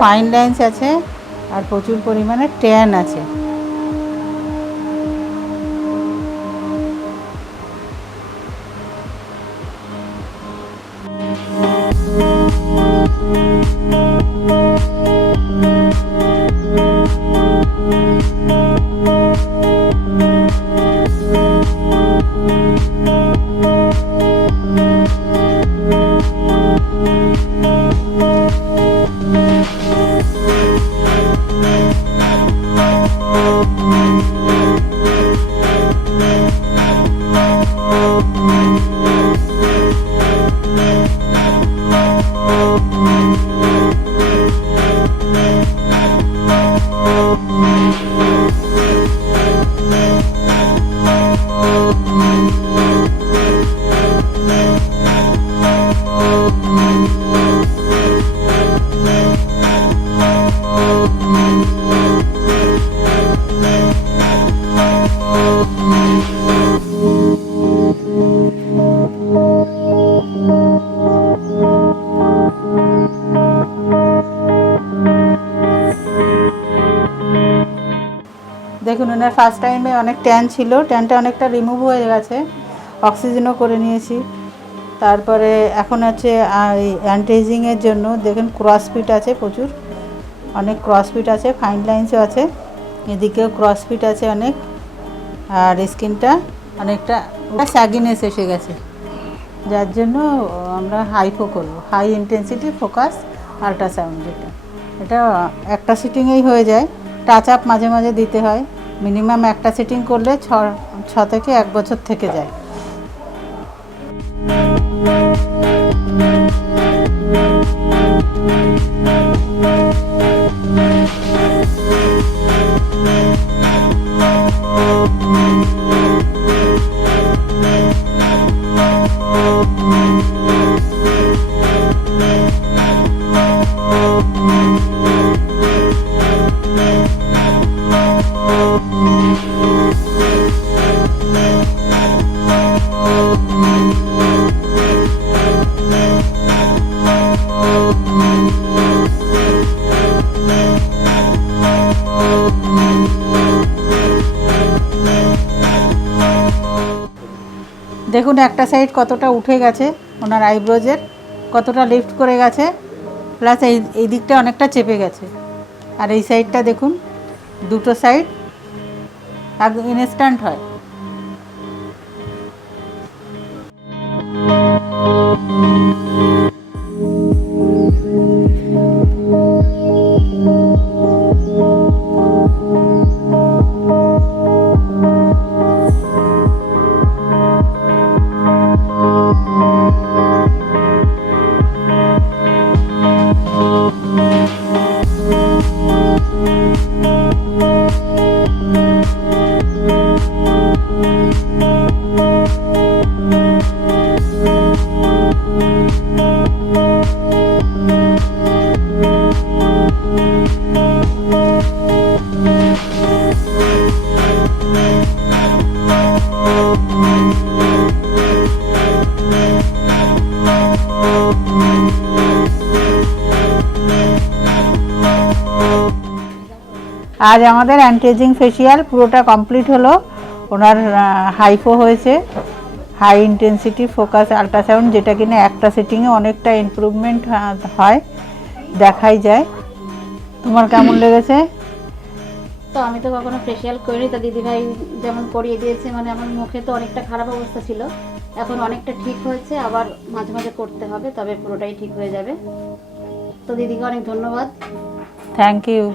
Fine lines আছে আর প্রচুর পরিমাণে ট্যান আছে। দেখুন ওনার ফার্স্ট টাইমে অনেক ট্যান ছিল, ট্যানটা অনেকটা রিমুভ হয়ে গেছে, অক্সিজেনও করে নিয়েছি। তারপরে এখন আছে অ্যান্টি এজিংয়ের জন্য দেখুন ক্রসফিট আছে, প্রচুর অনেক ক্রসফিট আছে, ফাইন লাইন্সও আছে, এদিকেও ক্রসফিট আছে অনেক। আর স্কিনটা অনেকটা স্যাগিনেস এসে গেছে, যার জন্য আমরা হাইফো করব, হাই ইন্টেন্সিটি ফোকাস আল্ট্রাসাউন্ড। এটা একটা সিটিংয়েই হয়ে যায়, টাচ আপ মাঝে মাঝে দিতে হয়। মিনিমাম একটা সিটিং করলে 6 থেকে 1 বছর থেকে যায়। দেখুন একটা সাইড কতটা উঠে গেছে, ওনার আইব্রোজের কতটা লিফট করে গেছে, প্লাস এই দিকটা অনেকটা চেপে গেছে। আর এই সাইডটা দেখুন, দুটো সাইড একদম ইনস্ট্যান্ট হয়। আজ আমাদের অ্যান্টি এজিং ফেসিয়াল পুরোটা কমপ্লিট হলো। ওনার হাইফো হয়েছে, হাই ইন্টেন্সিটি ফোকাস আল্ট্রাসাউন্ড, যেটা কিনা একটা সিটিংয়ে অনেকটা ইমপ্রুভমেন্ট হয়, দেখাই যায়। তোমার কেমন লেগেছে? তো আমি তো কখনো ফেসিয়াল করিনি, তা দিদিভাই যেমন করিয়ে দিয়েছে, মানে আমার মুখে তো অনেকটা খারাপ অবস্থা ছিল, এখন অনেকটা ঠিক হয়েছে। আবার মাঝে মাঝে করতে হবে, তবে পুরোটাই ঠিক হয়ে যাবে। তো দিদিকে অনেক ধন্যবাদ। Thank you.